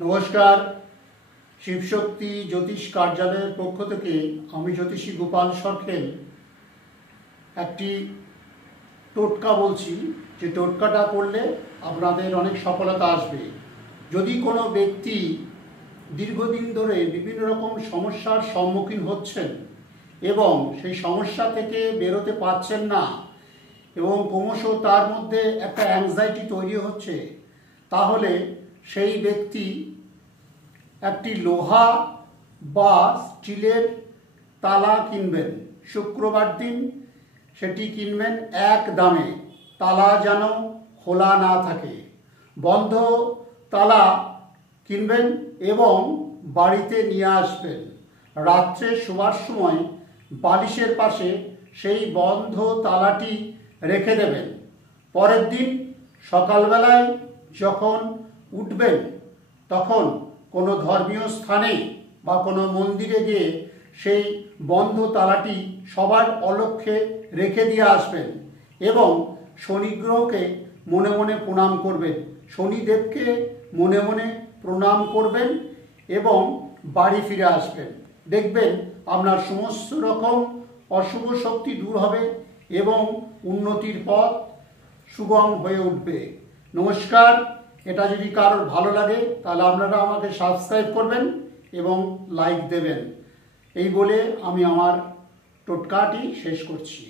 নমস্কার। শিবশক্তি জ্যোতিষ কার্যালয়ের পক্ষ থেকে আমি জ্যোতিষী গোপাল সরখেল একটি টোটকা বলছি, যে টোটকাটা করলে আপনাদের অনেক সফলতা আসবে। যদি কোনো ব্যক্তি দীর্ঘদিন ধরে বিভিন্ন রকম সমস্যার সম্মুখীন হচ্ছেন এবং সেই সমস্যা থেকে বেরোতে পারছেন না এবং ক্রমশ তার মধ্যে একটা অ্যাংজাইটি তৈরি হচ্ছে, তাহলে সেই ব্যক্তি একটি লোহা বা স্টিলের তালা কিনবেন। শুক্রবার দিন সেটি কিনবেন এক দামে, তালা যেন খোলা না থাকে, বন্ধ তালা কিনবেন এবং বাড়িতে নিয়ে আসবেন। রাত্রে শোবার সময় বালিশের পাশে সেই বন্ধ তালাটি রেখে দেবেন। পরের দিন সকালবেলায় যখন উঠবেন তখন কোনো ধর্মীয় স্থানে বা কোনো মন্দিরে গিয়ে সেই বন্ধ তালাটি সবার অলক্ষ্যে রেখে দিয়ে আসবেন এবং শনি গ্রহকে মনে মনে প্রণাম করবেন, শনিদেবকে মনে মনে প্রণাম করবেন এবং বাড়ি ফিরে আসবেন। দেখবেন আপনার সমস্ত রকম অশুভ শক্তি দূর হবে এবং উন্নতির পথ সুগম হয়ে উঠবে। নমস্কার। এটা যদি কারোর ভালো লাগে তাহলে আপনারা আমাকে সাবস্ক্রাইব করবেন এবং লাইক দেবেন। এই বলে আমি আমার টোটকাটি শেষ করছি।